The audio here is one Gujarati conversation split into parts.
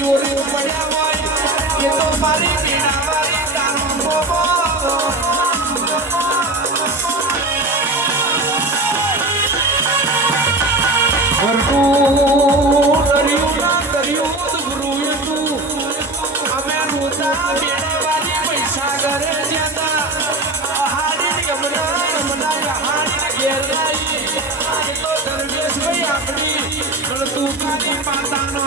ચોરી પડ્યા હોય એ તો મારી પીડા મારી દારૂ અમે રોતા બેડાવાળી પૈસા ઘરે જતા હારી ગમના હારી ઘેર જાય એ તો દરવેશ ભાઈ આપણી તું તારી માતાનો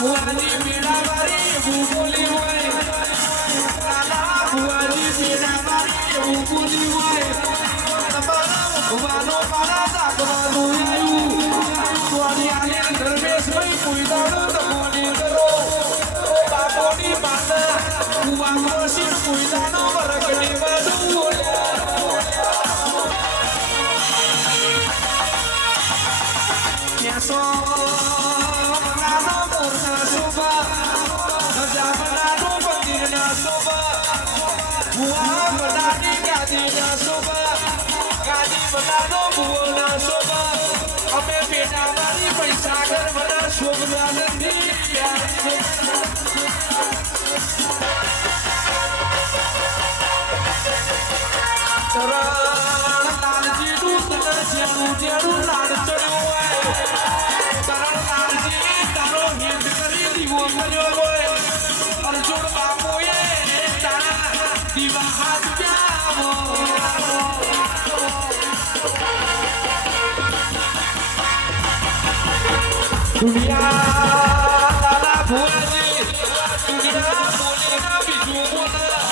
ભુવાની મેળાવાળી એવું બોલી હોય ભુવાની મેળાવાળી એવું બોલી હોય તમારા ભુવાનો મારા દાખવાનું આવ્યું ધર્મેશભાઈ કોઈ દાડો તમોની કરો બાપોની માતા ભુવા શિવ કોઈ દાડો વરગડી બધું અમે બેટા મારી પૈસા ઘર બધા શોભના નથી લાલજી નું જેનું લાડ ચડ્યો હોય તરણ લાલજી તારો હિત કરી દીવો કર્યો હોય અર્જુન બાપુએ તારા દીવા હાથ જાવો દુનિયા તારા ભુવાજી દુનિયા બોલે ના બીજું બોલા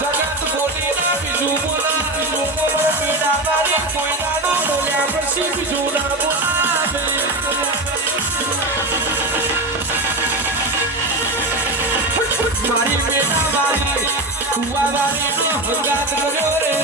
જગત બોલે ના બીજું બોલા પીડા વાળી કોઈ દાડો બોલ્યા પછી બીજું ના બોલાવે મારી બેટા વાળી કુવા વાળી નો હંગાત કર્યો રે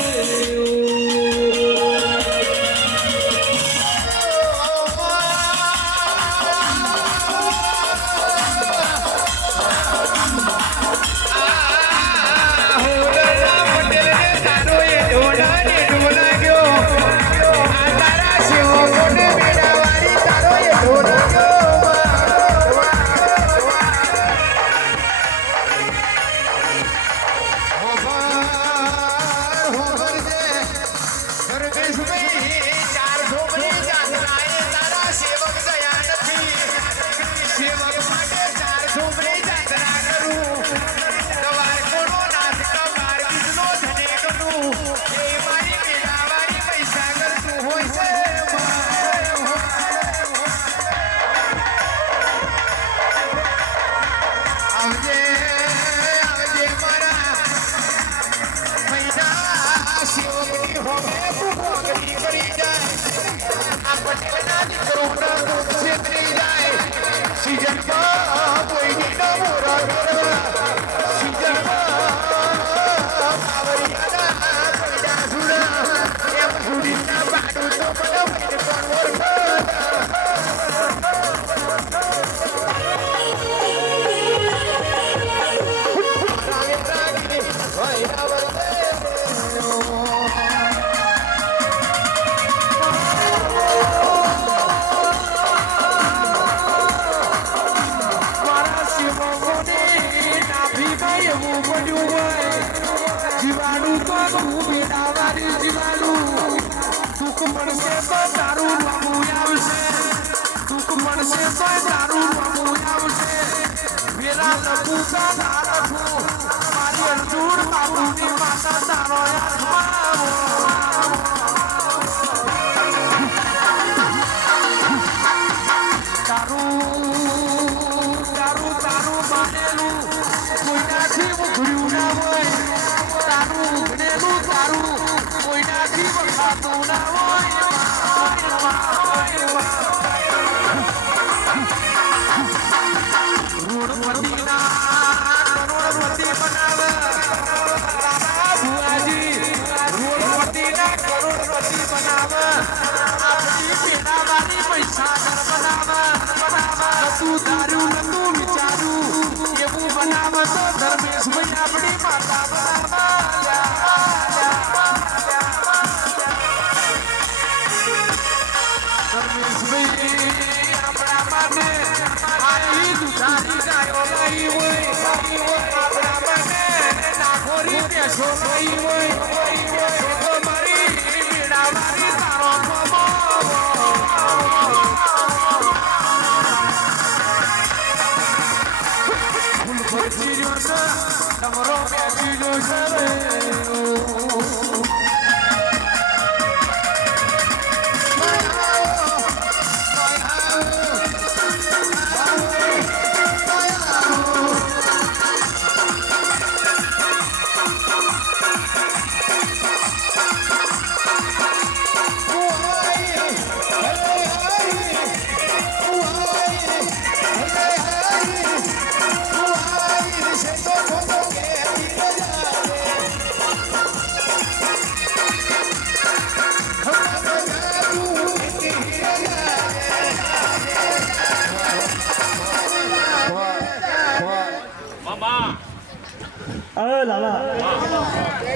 જીવાડું તો તું બેટા વાળી જીવાડું દુઃખ મળશે તો તારું નમું આવશે દુઃખ મળશે તો તારું નમું આવશે મારી અર્જુન બાબુની માતા તારો ધર્મેશ ભાઈ આપણી માતા ધર્મેશ ભાઈ આપણા માટે આવી દુધારી ગાયો લઈ હોય આપણા માટે નાખોરી પેસો લઈ હોય મારી મીડા મારી તારો તમારો બેસી જોશે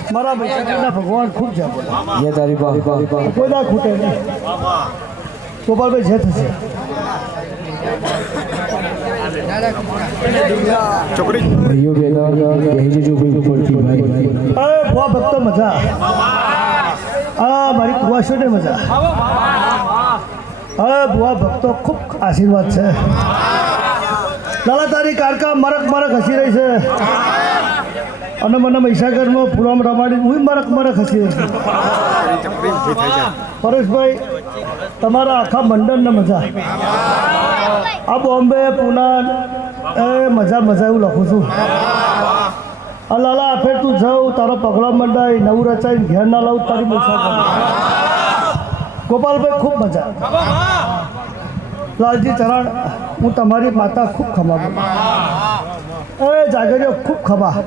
મારા ભાઈ ભગવાન ખૂબ છે તારી કોઈ ના ખૂટે નહીં ગોપાલભાઈ જે થશે ભુવા ભક્તો મજા મારી કુવાશોને મજા ભુવા ભક્તો ખૂબ આશીર્વાદ છે લાલા તારી કારકા મરક હસી રહી છે અને મને મહીસાગરમાં ફૂલામ રમાડી હું મરક હસી પરેશભાઈ તમારા આખા મંડળને મજા આ બોમ્બે પુના મજા એવું લખું છું આ લાલા આ ફેર તું જાઉં તારો પગલો મંડાઈ નવું રચાઈ ઘેર ના લાવું તારી મહીસાગર ગોપાલભાઈ ખૂબ મજા લાલજી ચરણ હું તમારી માતા ખૂબ ખમા જાગરીઓ ખૂબ ખભા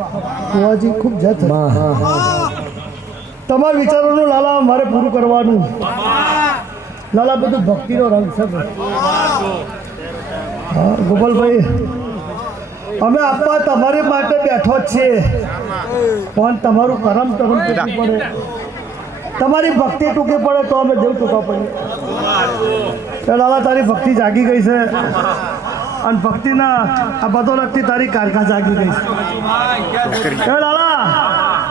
કુવાજી ખૂબ જત તમારા વિચારોનું લાલા મારે પૂરું કરવાનું લાલા બધું ભક્તિનો રંગ છે હા ગોપાલભાઈ અમે આપવા તમારી માટે બેઠો જ છીએ પણ તમારું કરમ ટૂંકું પડે તમારી ભક્તિ ટૂંકી પડે તો અમે જેવું ટૂંકા પડીએ લાલા તારી ભક્તિ જાગી ગઈ છે અને ભક્તિના આ બધો લગતી તારી કારકા જાગી ગઈ છે લાલા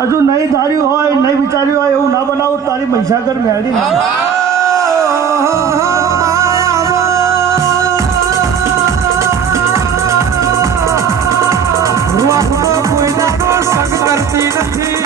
હજુ નહીં ધાર્યું હોય નહીં વિચાર્યું હોય એવું ના બનાવું તારી મહીસાગર મેળી સંગ કરતી નથી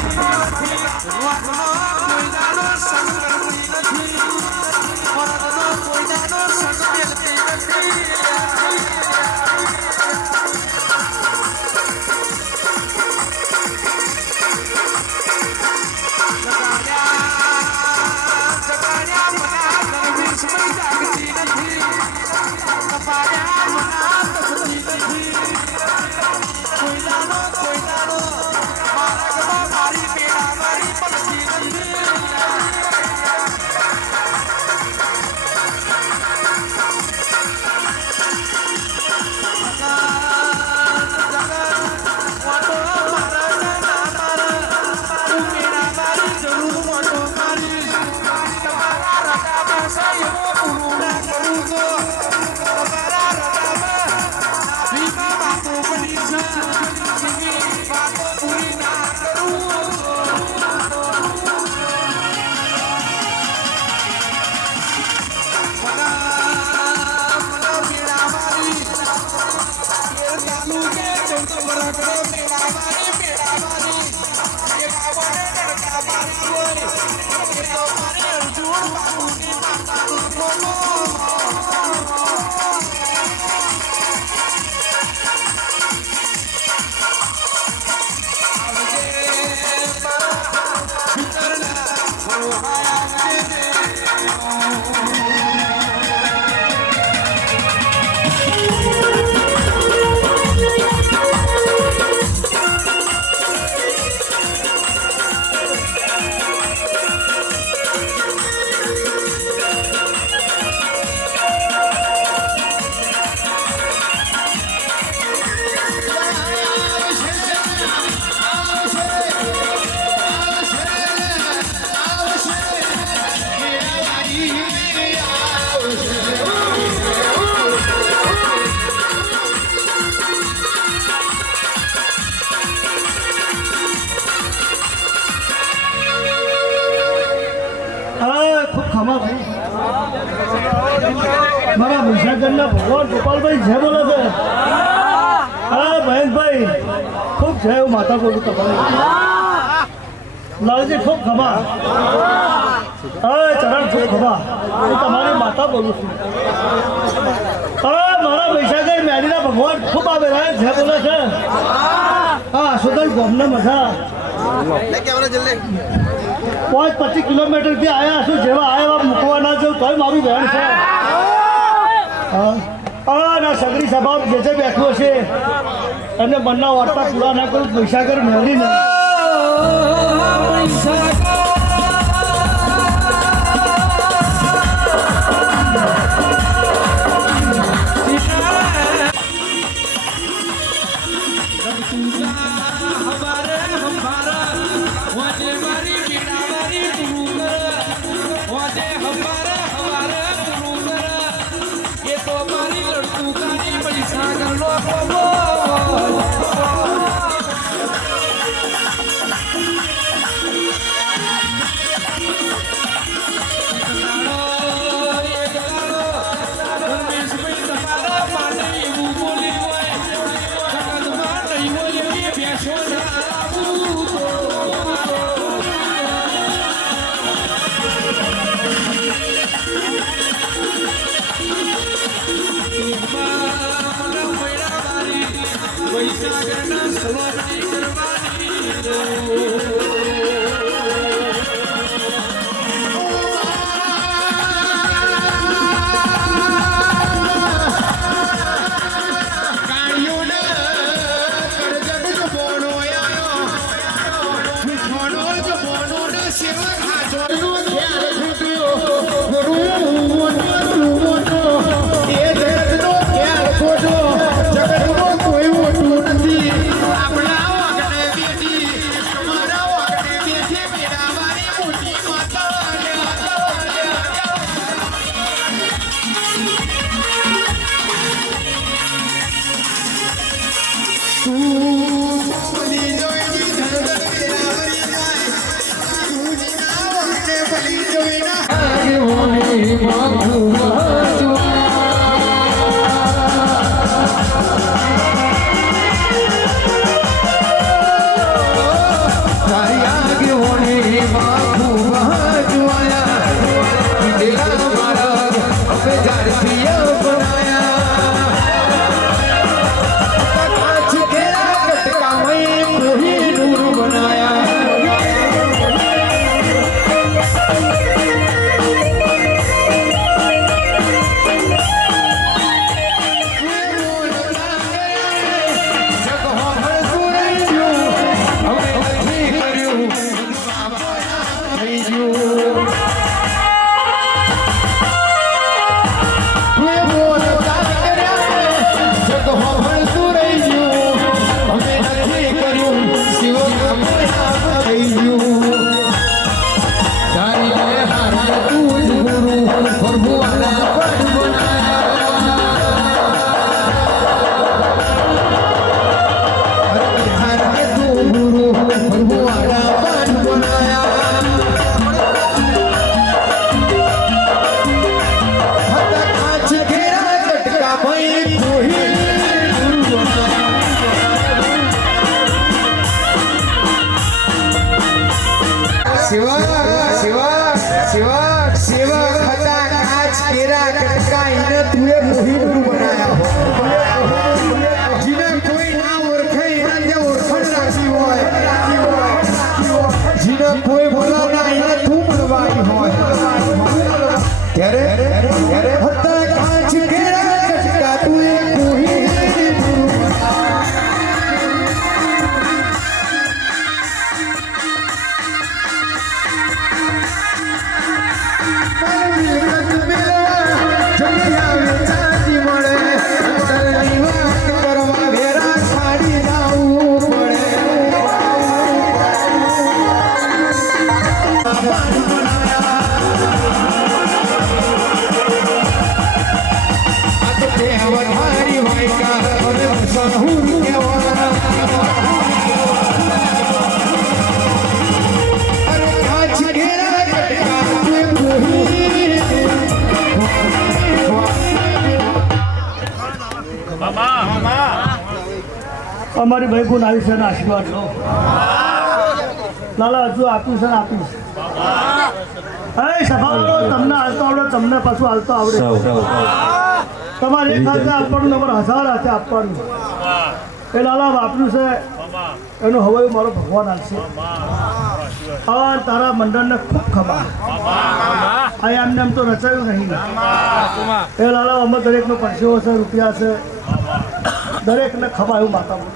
હા ખૂબ ખમા ભાઈ મારા મહીસાગરના ભગવાન ગોપાલભાઈ જય બોલે છે હા મહેશભાઈ ખૂબ જય હું માતા બોલું તમારે લાલજી ખૂબ ખમા હા ચરણ ખૂબ ખમા હું તમારી માતા બોલું છું હા મારા મહીસાગર મેડીના ભગવાન ખૂબ આવેલા જય બોલે છે હા સુધર ગોમને મજા 5-25 કિલોમીટરથી આવ્યા છું જેવા આવ્યા મૂકવા ના જવું તોય મારું બહેન છે હા ના સગરી સભા જે જે બેઠો છે એમને મનના વાર્તા પૂરા ના કરું મહીસાગર મેળવી ને સેવક હતા કાચ કેરા કટકા એને તુએ મોહિતરું બનાયા હો જીને કોઈ ના ઓળખે એના જે ઓળખણ રાખી હોય જીને કોઈ બોલાવના એને તું બોલવાઈ હોય ત્યારે હતા કાચ કેરા કટકા તુએ મોહિતરું અમારી ભાઈ ગુણ આવી છે ને આશીર્વાદ લો લાલા હજુ આપ્યું છે ને આપીશ સફાવાળો તમને હાલતો આવડે તમને પાછું હાલતો આવડે તમારે એક હાથે આપવાનું તમારે 1000 હાથે આપવાનું એ લાલા વાપર્યું છે એનું હવે મારો ભગવાન આવશે હા તારા મંડળને ખૂબ ખબર આ એમને એમ તો રચાયું નહીં એ લાલા અમે દરેકનો પરસેવો છે રૂપિયા છે દરેકને ખબર એવું માતા બોલે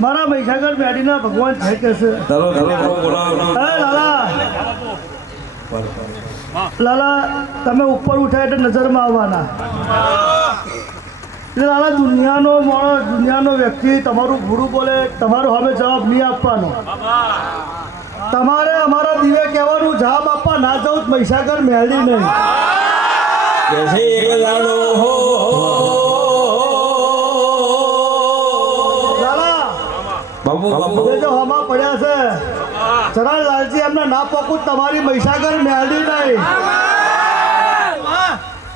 મારા મહીસાગર બેડીના ભગવાન છે કે છે લાલા તમે ઉપર ઉઠ્યા એટલે નજરમાં આવવાના એટલે લાલા દુનિયાનો માણસ દુનિયાનો વ્યક્તિ તમારું ભૂડું બોલે તમારો હવે જવાબ નહીં આપવાનો તમારે અમારા દીવે કહેવાનું જવાબ આપવા ના જવું મહીસાગર મેળવી નહીં જો હમા પડ્યા છે ચરણ લાલજી એમને ના પોકું તમારી મહીસાગર મેળવી નહીં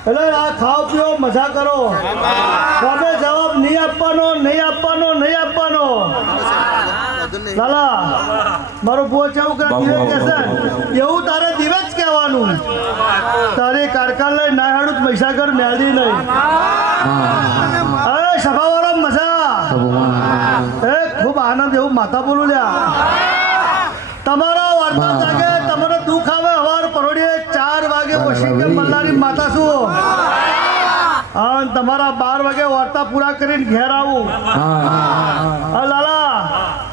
એટલે આ ખાઓ પીઓ મજા કરો તમે જવાબ નહીં આપવાનો નહીં આપવાનો નહીં આપવાનો લાલા મારો પૂછ એવું કે દીવે કહેશે એવું તારે દીવે જ કહેવાનું તારી કારકાન લઈ ના હાડું મહીસાગર મેળવી નહીં અરે સભાવાળો મજા ખૂબ આનંદ એવું માતા બોલું લ્યા તમારા વાર્તા જાગે તમારે દુઃખ આવે હવાર પરોડીએ 4 વાગે વશિંકર મલ્લારી માતા શું અને તમારા 12 વાગે વાર્તા પૂરા કરીને ઘેર આવું લાલા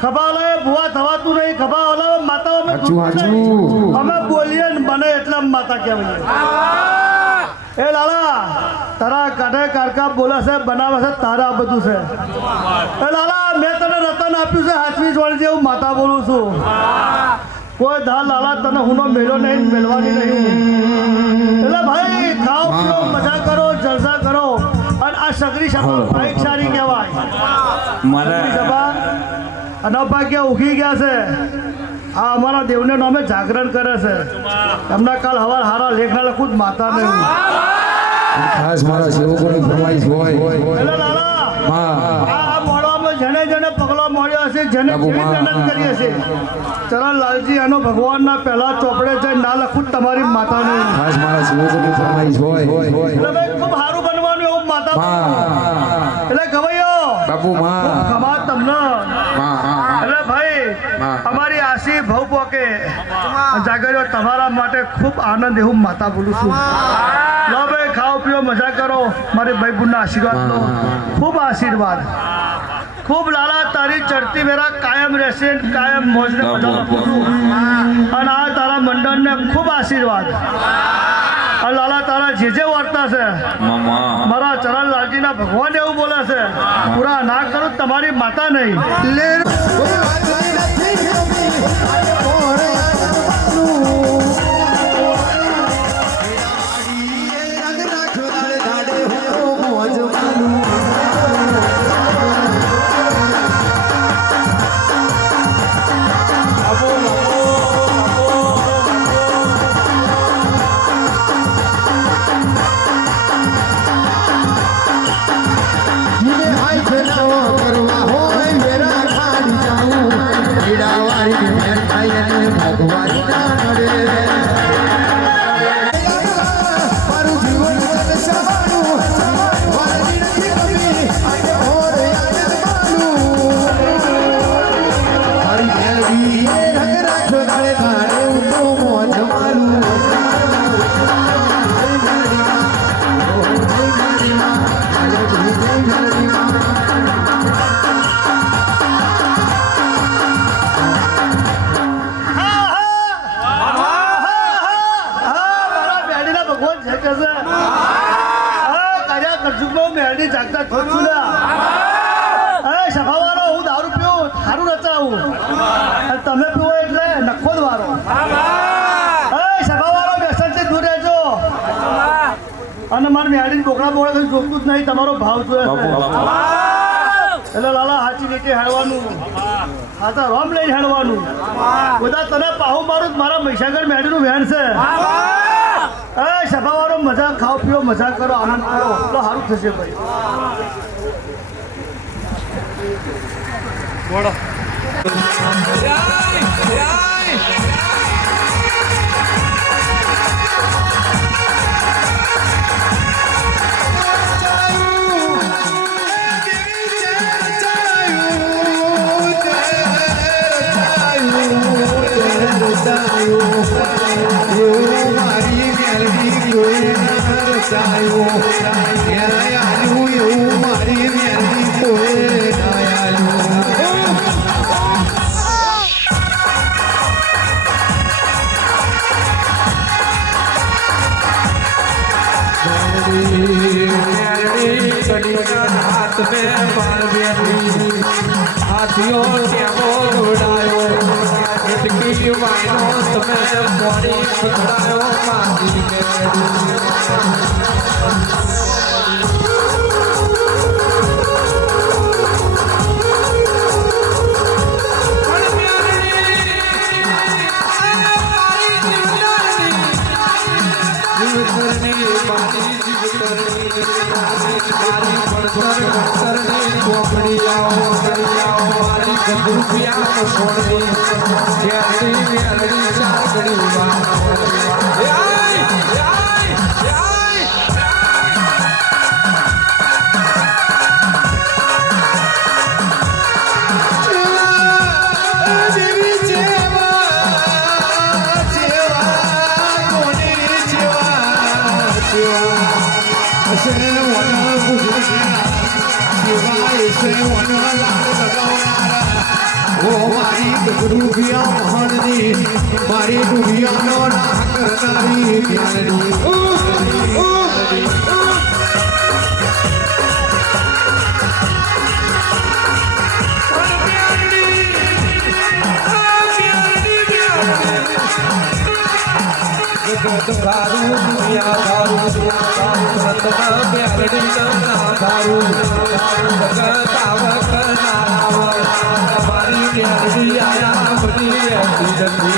ખભા લે ભુવા થવાતું નહીં ખભા ઓલા માતા અમે બોલીએ ને બને એટલે માતા કહેવાય એ લાલા તારા કાઢે કારકા બોલે છે બનાવે છે તારા બધું છે એ લાલા મેં તને રતન આપ્યું છે હાથવી જોડી જેવું માતા બોલું છું કોઈ દા લાલા તને હુનો મેળો નહીં મેળવાની નહીં એટલે ભાઈ ખાઓ પીઓ મજા કરો જલસા કરો અને આ સગરી સભા બાઈક સારી કહેવાય સગરી સભા અનભાગ્ય ઉગી ગયા છે આ અમારા દેવને નામે જાગરણ કરે છે એમના કાલ હવાર હારા લેખના લખું જ માતા નહીં ખાસ મારા સેવકોની ફરમાઈશ હોય એટલે લાલા આ મોડવામાં જેને જેને પગલો મળ્યો હશે જેને જેવી મહેનત કરી હશે ચરણ લાલજી આનો ભગવાનના પહેલા ચોપડે જઈને ના લખું તમારી માતા નહીં ખાસ મારા સેવકોની ફરમાઈશ હોય એટલે ભાઈ ખૂબ સારું બનવાનું એવું માતા એટલે ગવાયો બાપુ માં ખમા તમને એટલે ભાઈ અમારી આશી ભવ પોકે જાગર્યો તમારા માટે ખૂબ આનંદ એવું માતા બોલું છું લો ભાઈ ખાઓ પીઓ મજા કરો મારી ભાઈ બુનના આશીર્વાદ લો ખૂબ આશીર્વાદ ખૂબ લાલા તારી ચડતી વેરા કાયમ રહેશે કાયમ મોજને બધા લખું છું અને આ તારા મંડળને ખૂબ આશીર્વાદ અને લાલા તારા જે વર્તા છે મારા ચરણ લાલજીના ભગવાન એવું બોલે છે પૂરા ના કરું તમારી માતા નહીં તમે પીવો એટલે નખો જ વારો સભાવાળો વ્યસનથી દૂર રહેજો અને મારે મેળીને બોકડા બોકડા કઈ જોતું જ નહીં તમારો ભાવ જોઈએ એટલે લાલા હાચી રીતે હેડવાનું હાથા રોમ લઈને હેડવાનું બધા તને પાહુ મારું મારા મહીસાગર મેળીનું વેણ છે સભાવાળો મજા ખાઓ પીઓ મજા કરો આનંદ કરો તો સારું થશે ભાઈ બોલો हाथ में बाल हाथियों श्यामो उड़ायो इतकी वाइनो तुम्हें मोरी खुदायो मांगी મારી દુનિયાનો ના કરનારી પ્યારી જગત ખારું દુનિયા ખારું રત્ન પ્યારડી નામ ખારું જગત આવક નારાવણ તમારી પ્યારડી આયા બધી રહેતી જતી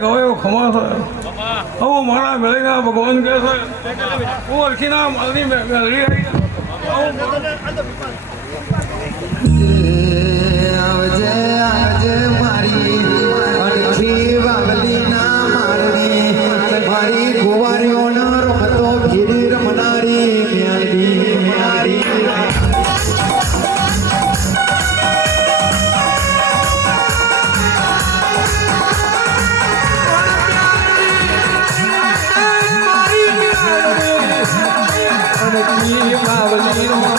ગયો ખમા છે હું મારા મેળીના ભગવાન કે છે હું અરખીના માલની મેળવી આવજે આવજે મારી અણખી વાવલી ના મારણી મારી કુંવારીઓનો રમતો ઘેરી રમનારી મ્યારી મ્યારી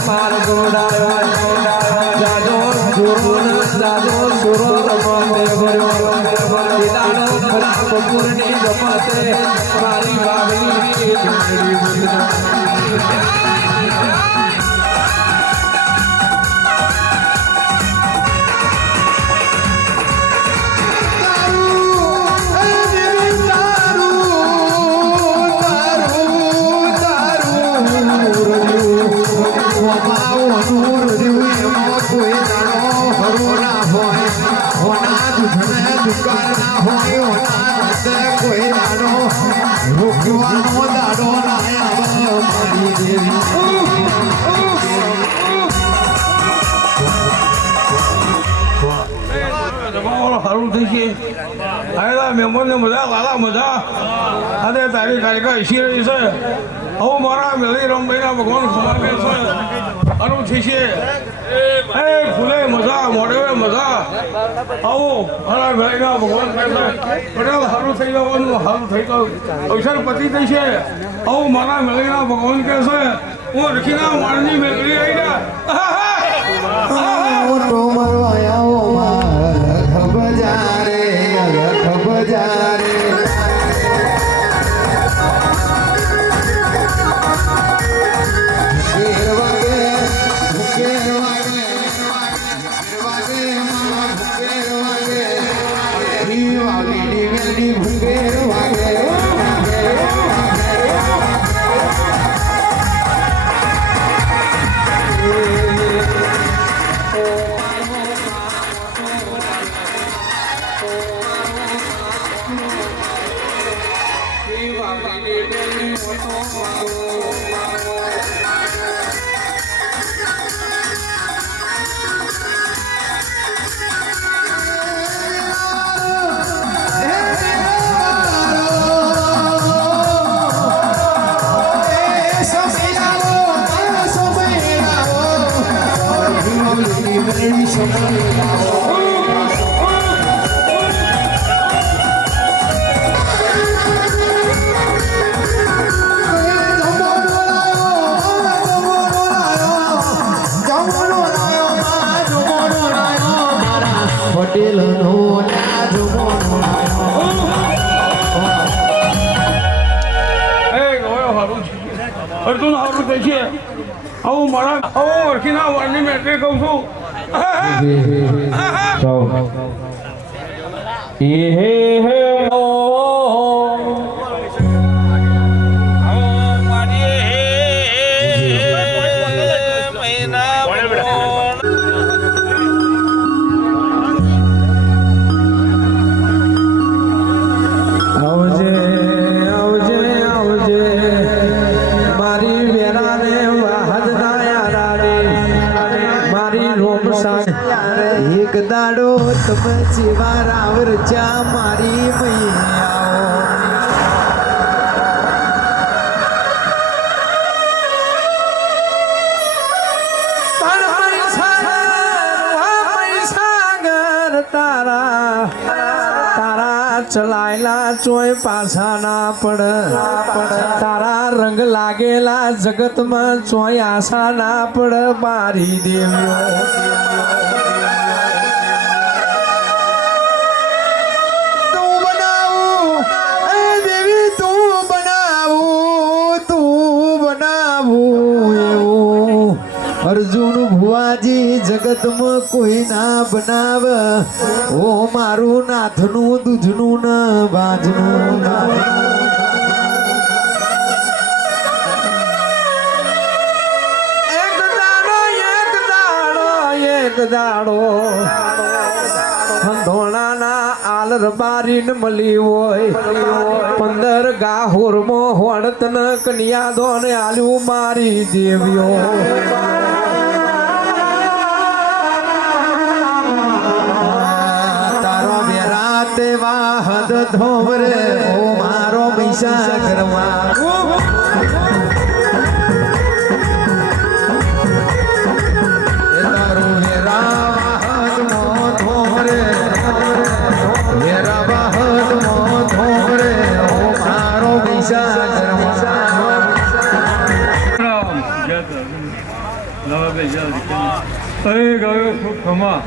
માર ગોડાયો જાજો સુરો જાજો સુરો રમતે ભર્યો દિલાનો ખરા બપોરની રમતે મારી વાવલી જોડી બુલજો સારું થઈ છે આવેલા મહેમાનને મજા લાલા મજા અને તારી કાલિકા ઈસી રહી છે હવે મારા મેળી રમભાઈના ભગવાન ખમાવે છે સારું થઈ છે એ ફૂલે મજા મોડવે મજા આવો મારા મેળીના ભગવાન કહે છે પટેલ સારું થઈ જવાનું સારું થઈ ગયું અવસર પતિ થઈ છે આવો મારા મેળીના ભગવાન કહે છે હું રખીના માળની મેળવી આવી બજારે અર્જુન સારું થઈ છે આવું મારા આવું ઓળખીના વારની મેટ્રે કહું છું એક દાડો તમે જેવા રાવર ચા મારી તારા ચલાયેલા ચોય પાછા ના પડ તારા રંગ લાગેલા જગતમાં ચોય આશા ના પડ મારી દેવીઓ અર્જુન ભુવાજી જગતમાં કોઈ ના બનાવ ઓ મારું નાથનું દૂધનું ન બાજનું એક દાડો ધોણાના આલર બારીને મળી હોય 15 ગાહોરમાં હોડતન કન્યા દોને આલ્યું મારી દેવીઓ તારો વેરા તે વાહદ ધોવરે ઓ મારો પૈસા ઘરમાં અરે ગયો ખૂબ ખમા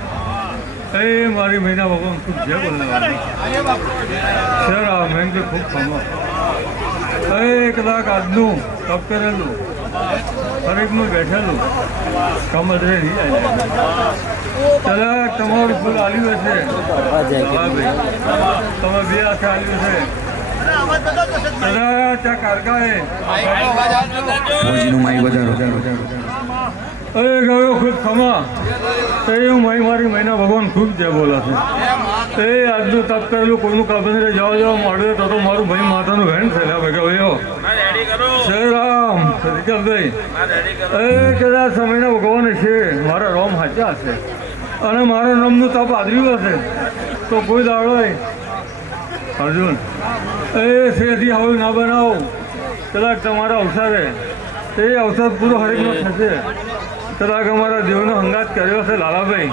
એ મારી મહિના ભગવાન ખૂબ જય બોલવાની સર આ મેં તો ખૂબ ખમા કદાચ આજનું તપ કરેલું હરેકમાં બેઠેલું કમરે નહીં કદાચ તમારું ફૂલ આવ્યું હશે હા ભાઈ તમે બે હાથે આવ્યું છે કદાચ ત્યાં કારકાએ અરે ગયો ખૂબ ખમા એ હું મારી મહિના ભગવાન ખૂબ જય બોલા છે એ આજનું તપ કરેલું કોઈનું કાબંદરે જવા મળે તો મારું ભાઈ માતાનું ભેણ થયેલા ભાઈ ગયો શ્રી રામ ભાઈ એ કદાચ સમયના ભગવાન છે મારા રોમ સાચા હશે અને મારા નામનું તપ આદર્યું હશે તો કોઈ દાડો અર્જુન એ સેથી આવું ના બનાવો કદાચ તમારા અવસરે એ અવસર પૂરો હરેકનો થશે કદાચ અમારા દેવનો હંગાત કર્યો છે લાલાભાઈ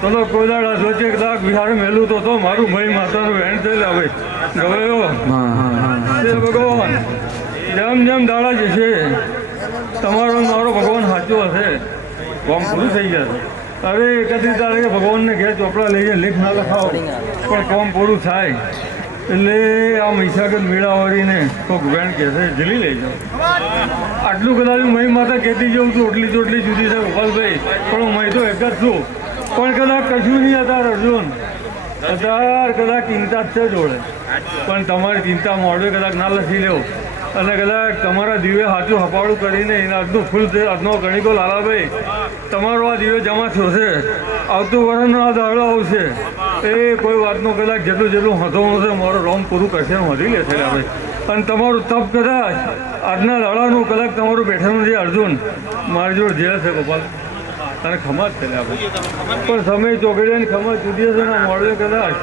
ચલો કોઈ દાડા સોચે કદાચ બિહાર મેલું તો મારું ભાઈ માતાનું વેણ થયેલા ભાઈ ગયો ભગવાન જેમ જેમ દાડા જશે તમારો મારો ભગવાન સાચો હશે કામ પૂરું થઈ જશે અરે 31 તારીખે ભગવાનને ઘેર ચોપડા લઈને લેખ ના લખાવો પણ કામ પૂરું થાય એટલે આ મહીસાગર મેળાવાળીને કોઈક વેણ કહેશે જલી લઈ જાઓ આટલું કદાચ હું મહી માતા કહેતી જાઉં છું એટલી તો એટલી જુદી છે ગોપાલભાઈ પણ હું મહી તો એક જ છું પણ કદાચ કશું નહીં અત્યારે અર્જુન અત્યારે કદાચ ચિંતા જ છે જોડે પણ તમારી ચિંતા મોડવે કદાચ ના લખી લેવો અને કદાચ તમારા દીવે સાચું હપાળું કરીને એને આજનું ફૂલ છે આજનો ગણીકો લાલાભાઈ તમારો આ દીવે જમા થશે આવતું વર્ષનો આ દાડો આવશે એ કોઈ વાતનું કદાચ જેટલું હથો હશે મારો રોમ પૂરું કરશે વધી લેશે ભાઈ અને તમારું તપ કદાચ આજના દાડાનું કદાચ તમારું બેઠાનું છે અર્જુન મારી જોડે જે છે ગોપાલ અને ખમા જ છે ભાઈ પણ સમય ચોકડીએ ખમા જુદી છે ને મળે કદાચ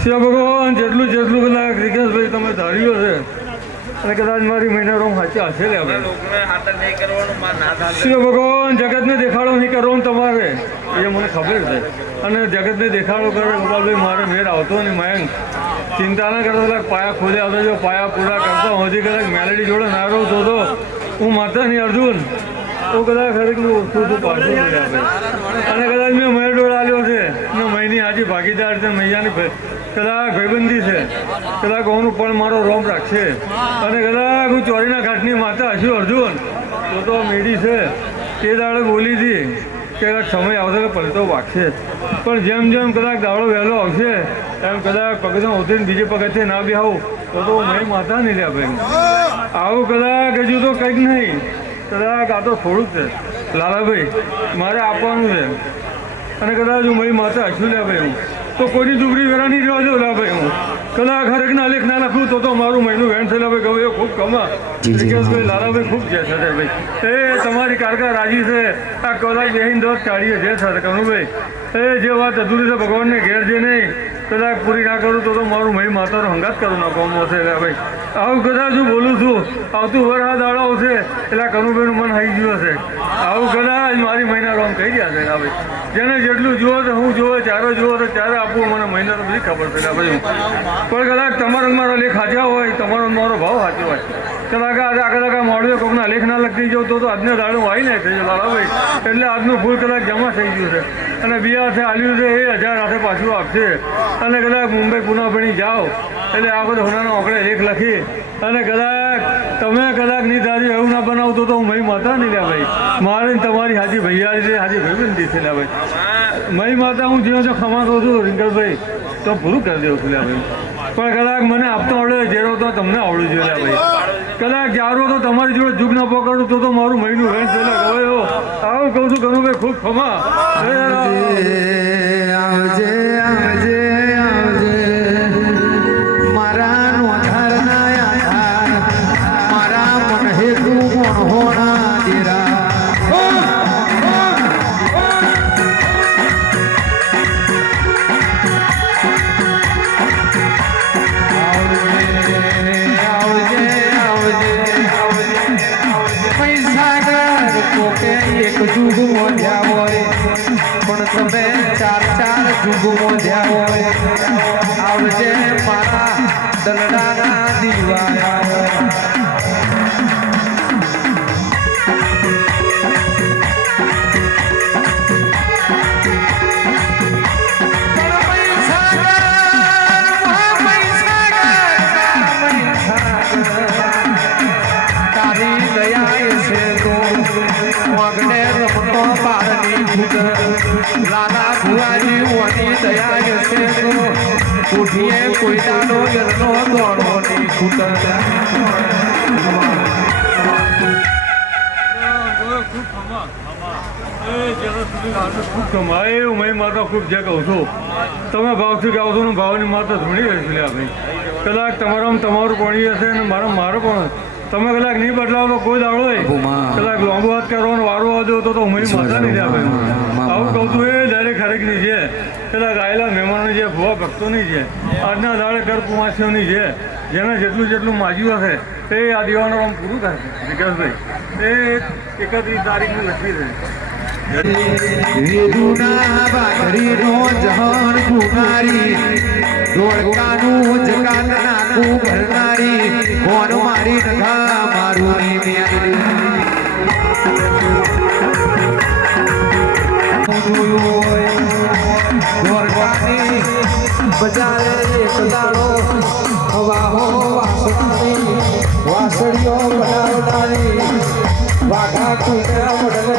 શિવ ભગવાન જેટલું કદાચ રિકેશભાઈ તમે ધાર્યું હશે અને કદાચ મારી મહિના રોમ સાચા હશે લે શિવ ભગવાન જગતને દેખાડો નહીં કરવાનો તમારે એ મને ખબર છે અને જગતને દેખાડો કરે ગોપાલભાઈ મારે મેર આવતો નહીં મયંક ચિંતા ના કરતો કદાચ પાયા ખોલ્યા આવતો જો પાયા પૂરા કરતો હજી કદાચ મેલેડી જોડે ના રહું તો હું માતા નહીં અર્જુન તો કદાચ ખરેખર ઓછું પાછું અને કદાચ મેં મહેર જોડે આવ્યો છે ને મહિની હાજી ભાગીદાર છે મૈયાની કદાચ ભાઈબંધી છે કદાચ ઓનું પણ મારો રોમ રાખશે અને કદાચ હું ચોરીના ઘાટની માતા હશું અર્જુન તો મેળી છે તે દાડે બોલી હતી કે સમય આવશે કે પલટો વાગશે પણ જેમ જેમ કદાચ દાડો વહેલો આવશે એમ કદાચ પગથિયે ઉતરીને બીજે પગથિયે ના બી આવું તો મેં માતા નહીં લ્યા ભાઈ આવું કદાચ હજુ તો કંઈક નહીં કદાચ આ તો થોડું જ છે લાલાભાઈ મારે આપવાનું છે અને કદાચ હું મારી માતા હશું લ્યા ભાઈ હું તો કોઈની દુબરી વેરા નહીં રહેવા દો લા ભાઈ હું કદાચ હરેકના લેખ ના લખું તો મારું મહિનું વેણ થયેલા ભાઈ ગયો ખૂબ કમા રિકેશભાઈ લાલાભાઈ ખૂબ જે છે ભાઈ એ તમારી કારકા રાજી છે આ કદાચ બેહીને દોસ્ત કાઢીએ જે છે કનુભાઈ એ જે વાત અધૂરી છે ભગવાનને ઘેર જે નહીં કદાચ પૂરી ના કરું તો મારું મહી માતાનો હંગાત કરું ના કોમ હશે ભાઈ આવું કદાચ હું બોલું છું આવતું વર આ દાડો આવશે એટલે કનુભાઈનું મન આવી ગયું હશે આવું કદાચ મારી મહિના રોમ કહી ગયા છે ભાઈ જેને જેટલું જુઓ તો હું જુઓ ચારો જુઓ તો ચારે આપવું મને મહિના તો બધી ખબર છે ભાઈ પણ કદાચ તમારો મારો લેખ સાચા હોય તમારો મારો ભાવ સાચો હોય કદાચ કદાચ મોડવે કોઈકના લેખ ના લખી જાઉં તો આજને દાડો આવી નહીં થઈ જાય ભાઈ એટલે આજનું ફૂલ કદાચ જમા થઈ ગયું છે અને બિહારથી આલ્યું છે એ 1000 હાથે પાછું આપશે અને કદાચ મુંબઈ પુના ભણી જાઓ એટલે આ બધું હોનાનો આંકડે લેખ લખી અને કદાચ તમે કદાચ નહીં ધાર્યું એવું ના બનાવો આવતો તો હું મહી માતા નહીં લ્યા ભાઈ. મારે ને તમારી હાજી ભૈયા છે, હાજી ભાઈબંધી છે લ્યા ભાઈ. મહી માતા હું જ્યાં જો ખમાતો છું રિંકલભાઈ તો પૂરું કરી દઉં છું લ્યા ભાઈ. પણ કદાચ મને આપતો આવડે જેરો તો તમને આવડું જોઈએ લ્યા ભાઈ. કદાચ જારો તો તમારી જોડે જુગ ના પકડું તો મારું મહિનું વેણ છે લ્યા ગયો. આવું કહું છું કનુભાઈ ખૂબ ખમા. આવજે આવજે આવજે મારા નોધાર ના આધાર મારા મન હેતુ કોણ હોણા દેરા એક જુગ મોઢ્યા હોય પણ તમે ચાર જુગ મોઢ્યા હોય આવજે મારા દલડાના દીવાયા તારી દયા છે તો વાગને રમતો બારની ફૂટ લાલા ભુવાજી ઓની દયા છે તો ઉઠીએ કોઈ દાડો જરનો દોડો ની ફૂટ ખૂબ કમાય એવું મેં માતા ખૂબ જે કહું છું. તમે ભાવથી ગાવ છો ને ભાવની માતા ધૂણી રહેશે લ્યા ભાઈ. કદાચ તમારામાં તમારું પાણી હશે ને મારો પણ તમે કદાચ નહીં બદલાવો તો કોઈ દાડો હોય કદાચ લાંબો હાથ કરવાનો વારો આવજો તો મારી માતા નહીં લ્યા ભાઈ. આવું કહું છું એ દરેક હરેકની છે. કદાચ આવેલા મહેમાનોની છે, ભુવા ભક્તોની છે, આજના દાડે કર કુમાસીઓની છે. જેને જેટલું માજ્યું હશે તે આ દીવાનું આમ પૂરું કરશે વિકાસભાઈ. એ 31 તારીખને લખી છે. વેદુના બાકરીનો જહન ગુનારી દોડકાનું જગાત નાખું ભરનારી કોણ મારી નખા મારું દોડકાની બજારે એક દાડો હવાહો વાસળીઓ બનાવનારી વાઘા કુકરા મડલે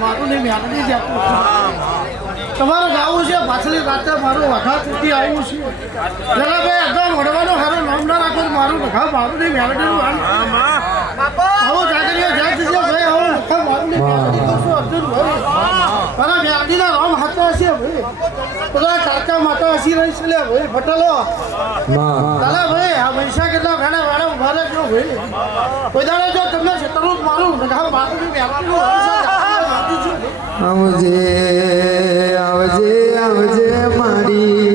મારું નહીં મેળવી જતું. તમારે ગાવું છે પાછલી રાતે મારું વખા તૂટી આવ્યું છે. જરા ભાઈ અગર વડવાનો સારો નામ ના રાખો તો મારું વખા મારું નહીં મેળવેલું આવો જાગરીઓ જ્યાં છે ભાઈ આવો વખા મારું નહીં મેળવી કરશું અર્જુન ભાઈ મારા મેળવીના રામ હાથમાં હશે ભાઈ બધા કાકા માતા હસી રહી છે લે ભાઈ ફટલો ચાલે ભાઈ આ પૈસા કેટલા ભેણા ભેણા ઉભા રહેજો ભાઈ કોઈ દાડે જો તમને છેતરું જ મારું વખા મારું નહીં મેળવેલું આવજે આવજે આવજે મારી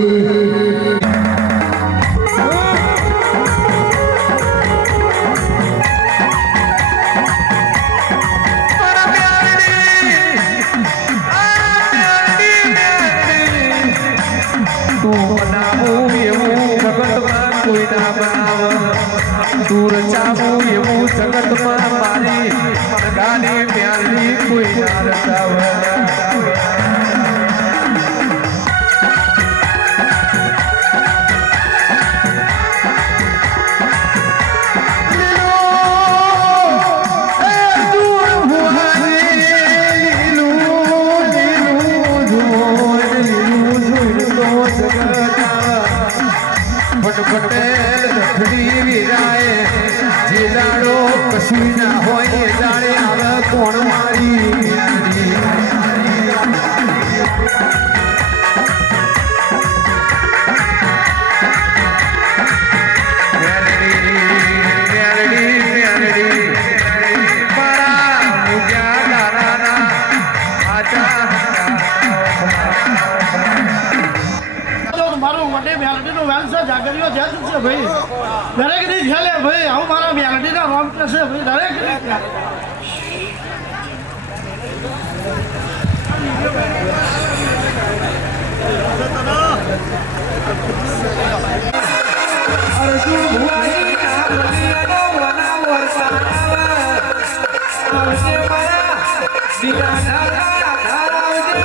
તું બનાવું એવું જગતમાં કોઈ ના બનાવ તું રચાવું એવું જગતમાં મારી ગાની પ્યારી કોઈ ના રચાવે લીલું કોણ મારી મારું મોટે મેલડીનું વેલ છે જાગરીઓ જેત છે ભાઈ દરેક ની ખેલે ભાઈ આવું મારા મેલડીના રોમ કે છે ભાઈ દરેક ની અર્જુન ભુવાજી ના બલિયાનો વના વરસાદ આવજે મારા દીના ધારા ધારાવજે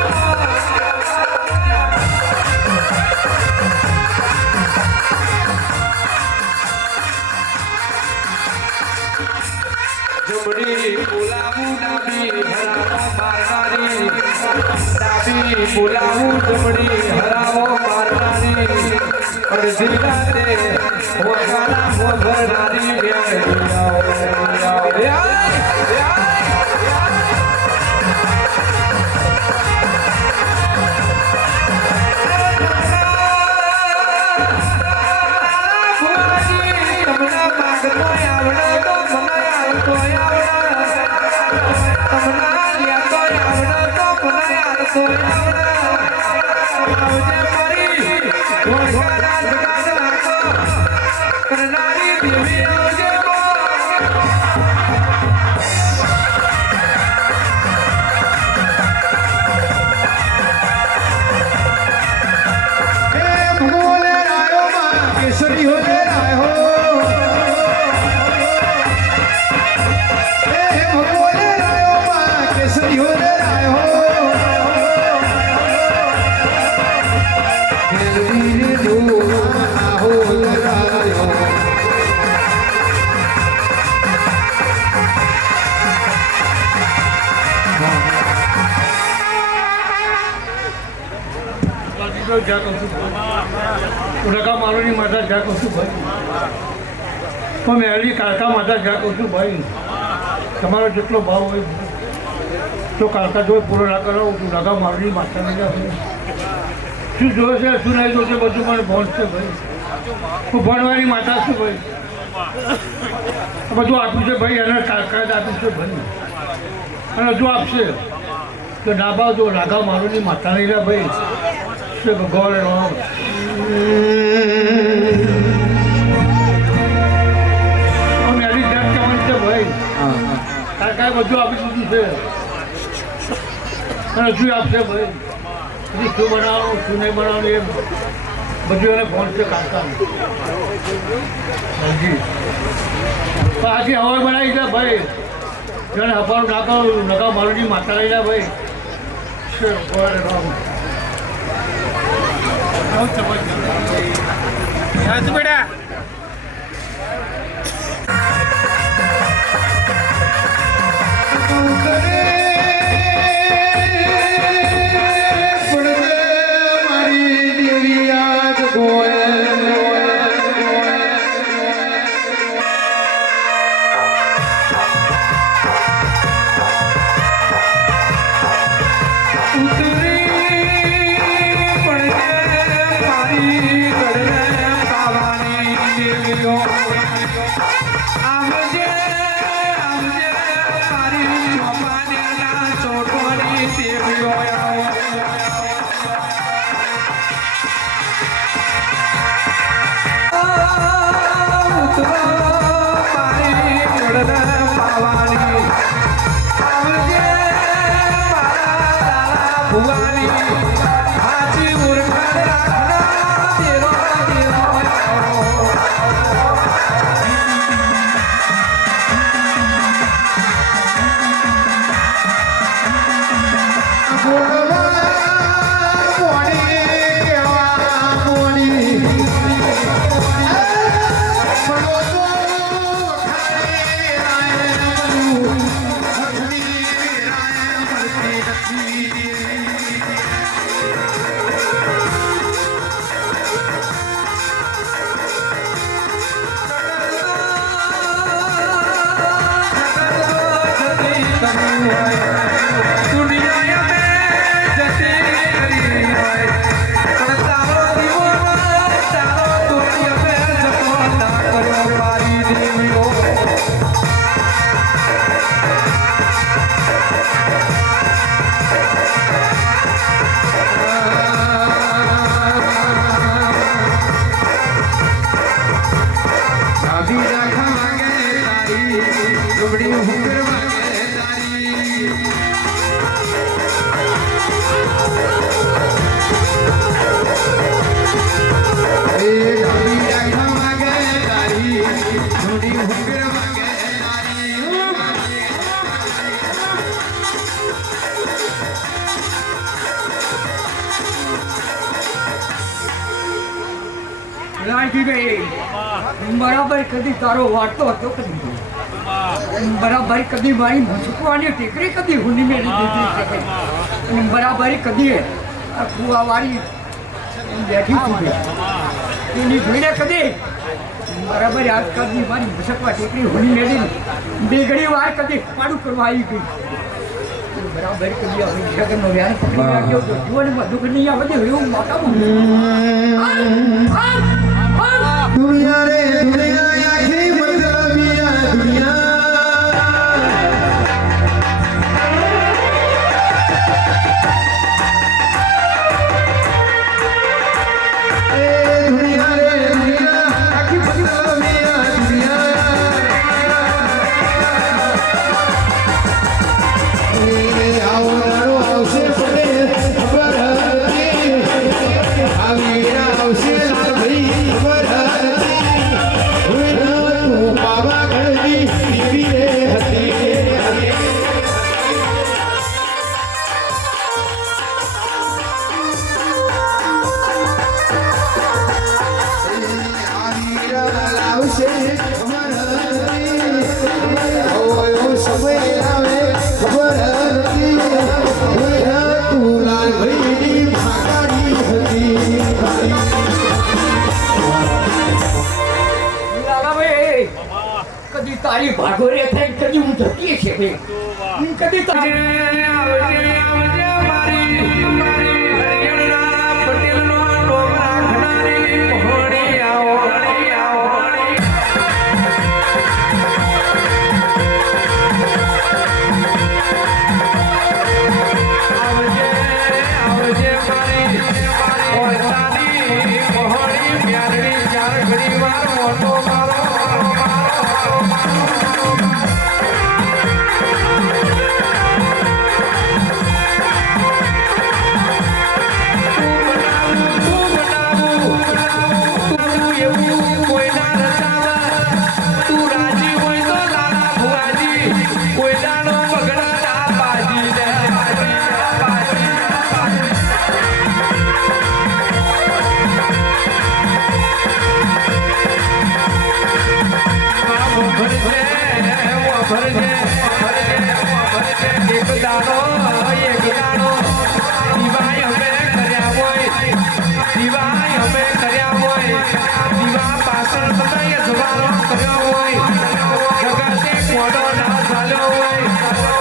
જમડી બોલાવું ડાબી હરાવો મારનારી ડાબી બોલાવું જમડી હરાવો મારનારી અડધી રાતે વગાના વગરનારી ઉડકા મારોની માતા જ્યાં કહું છું ભાઈ પણ મેળવી કાળકા માતા જ્યાં કહું છું ભાઈ તમારો જેટલો ભાવ હોય તો કાળકા જોઈ પૂરો ના કરાવો ઉડકા મારોની માતાને જ્યાં શું જોવે છે શું નહીં જોશે બધું મને ભણ છે ભાઈ હું ભણવાની માતા છું ભાઈ બધું આપ્યું છે ભાઈ એને કાળકા જ આપ્યું છે ભાઈ અને હજુ આપશે તો ડાબા જો રાગા મારોની માતાને જ્યાં ભાઈ ભગવાન રામ મેરી જાત કહેવાનું છે ભાઈ કાંઈ બધું આપી દીધું છે અને હજુ આપશે ભાઈ હજી શું બનાવવાનું શું નહીં બનાવવાનું એ બધું એને ફોન છે કાકા હજી આજે હવા બનાવી છે ભાઈ જેને હવાનું નાખો નગા મારુની માતા લઈ જાય ભાઈ ભગવાન રામ બેટા દુનિયા મેં જતી કરી હોય પણ તારો દીવાનો તારો દુનિયા મેં જતો ના કર્યો મારી દેવીઓ ચાબી રાખા માંગે તારી લુગડી હુકર માંગે તારી એ ચાબી રાખા માંગે તારી લુગડી હુકર માંગે તારી બરાબર કદી તારો વાટતો હતો કદી બરાબર કદી મારી મૂકવાની ટેકરી કદી હુની મેળી દીધી છે બરાબર કદી આ કુવાવાળી બેઠી હતી એની જોઈને કદી બરાબર આજ કદી મારી મુસકવા ટેકરી હુની મેળી બે ઘડી વાર કદી પાડું કરવા આવી ગઈ બરાબર કદી હવે જગનનો વ્યાન પકડી રાખ્યો તો જીવનમાં દુઃખ નહીં આવે એવું માતામાં દુનિયા રે દુનિયા આખી મતલબિયા દુનિયા એ દુનિયા રે દુનિયા આખી મતલબિયા દુનિયા એ આવનારો આવશે પડે ખબર હતી આવી આવશે લાલ ભાઈ ખબર બાબા ઘરની દીવી રે હતી આવશે ખબર સમય આવે ખબર હતી તું લાલ ભાઈની ભાગાડી હતી કદી તારી ભાગોરે થઈ કદી હું ધકીએ છે કદી તારી આવજે મારી હરિયણના પટેલનો ડોગરા ખનારી મોહણી આવો આવજે મારી ઓરતાની મોહણી મ્યારડી ચાર ઘડી વાર મોટો મારો એક દાડો દીવાય અમે કર્યા હોય દીવા પાછળ તમે જવાનો કર્યો હોય જગતે કોડો ના ચાલ્યો હોય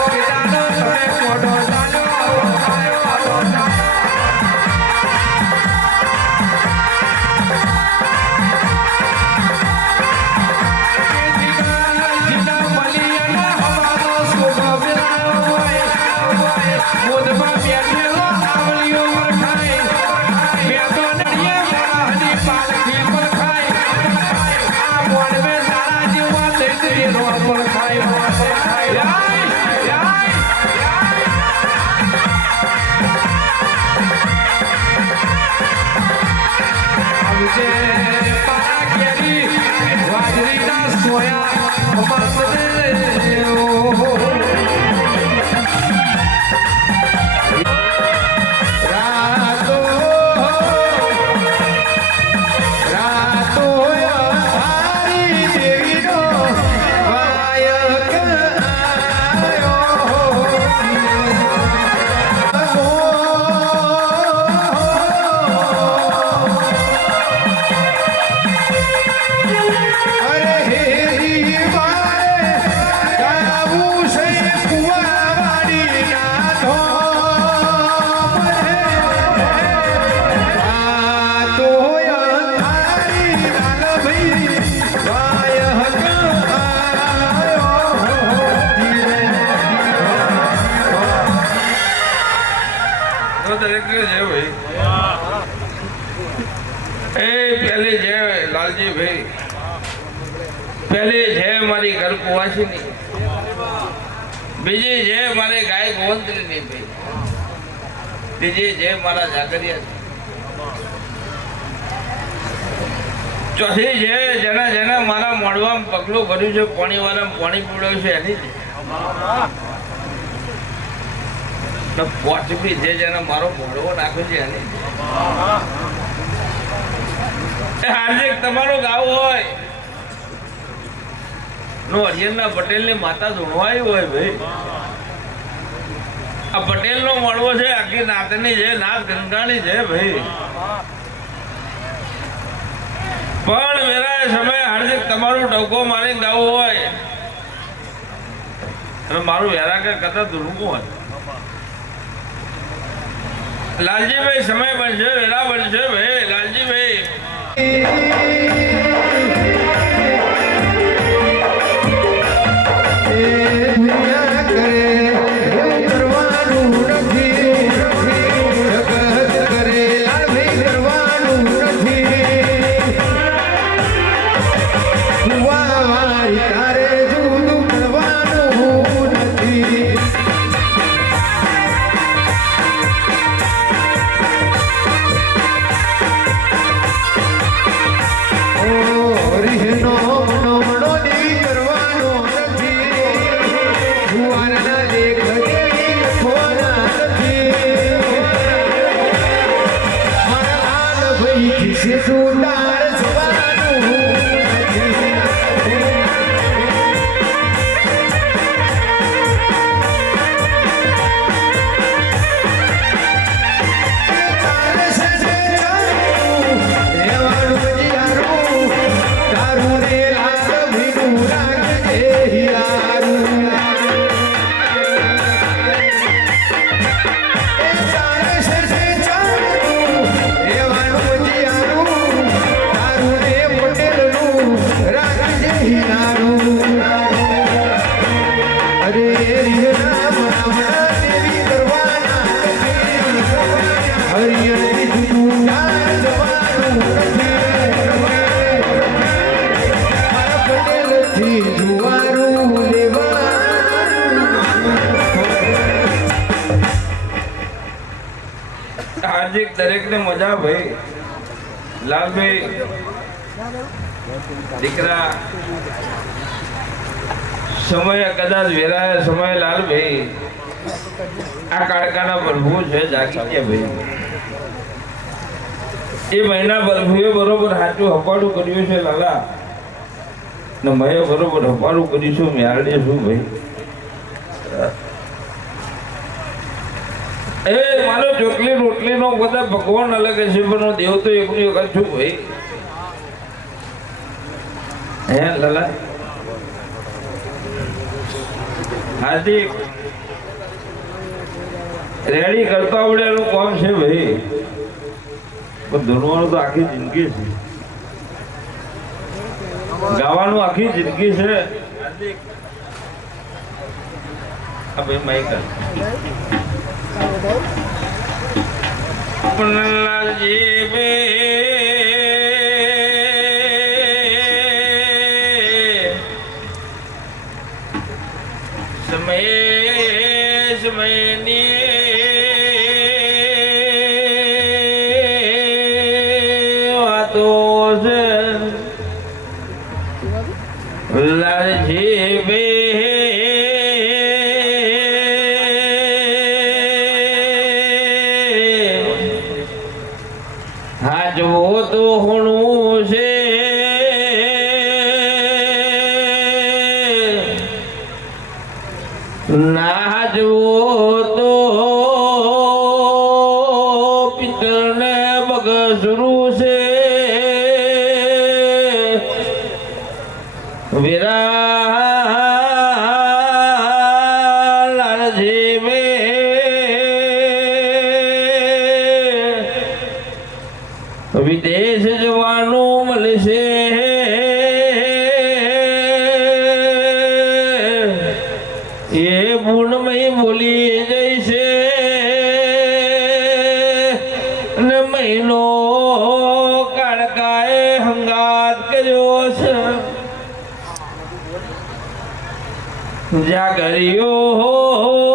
કે દાડો તમે કોડો દરેક જય ભાઈ એ પહેલી જય લાલજી ભાઈ પહેલી જય મારી ઘર કુવાસીની બીજી જય મારે ગાય ગોવંતરીની ભાઈ ત્રીજી જય મારા જાગરિયા ચોથી જય જેના જેના મારા મોઢવામાં પગલું ભર્યું છે પાણી વાળા પાણી પીવડાવ્યું છે એની પોચમી જે જેને મારો મોઢવો નાખ્યો છે એની હાર્દિક તમારું ગાવું હોય નો હરિયનના પટેલની માતા ધૂણવાઈ હોય ભાઈ આ પટેલનો મળવો છે આખી નાતની છે નાત ગંગાની છે ભાઈ પણ વેરા સમય હાર્દિક તમારું ડોકો મારીને ગાવું હોય અને મારું વેરા કે કદાચ ધૂણવું હોય લાલજીભાઈ સમય બનશે વેલા બનશે ભાઈ લાલજીભાઈ હાર્દિક દરેક ને મજા ભાઈ લાલભાઈ દીકરા સમય કદાચ વેરાય સમય લાલભાઈ આ કાળકાના પ્રભુ છે જાગી ગયા ભાઈ એ મહિના પ્રભુએ બરોબર સાચું હપાડું કર્યું છે લાલા ને મેં બરોબર હપાડું કર્યું છું મેળે છું ભાઈ એ મારો ચોકલી રોટલી નો બધા ભગવાન અલગ છે પણ દેવ તો એકની વખત છું ભાઈ હે લાલા હાર્દિક રેડી કરતા આવડેલું કામ છે ભાઈ પણ ધૂણવાનું તો આખી જિંદગી છે ગાવાનું આખી જિંદગી છે આ ભાઈ માઈક લાલજી બે સમયની વાતો છે લાલજી બે હાજવો તો હોણું છે નાજવો તો પિતરને બગસરું છે વિરા લાલજી બે વિદેશ જવાનું મળશે એ પૂર્ણમય બોલી જઈશે જાગરિયો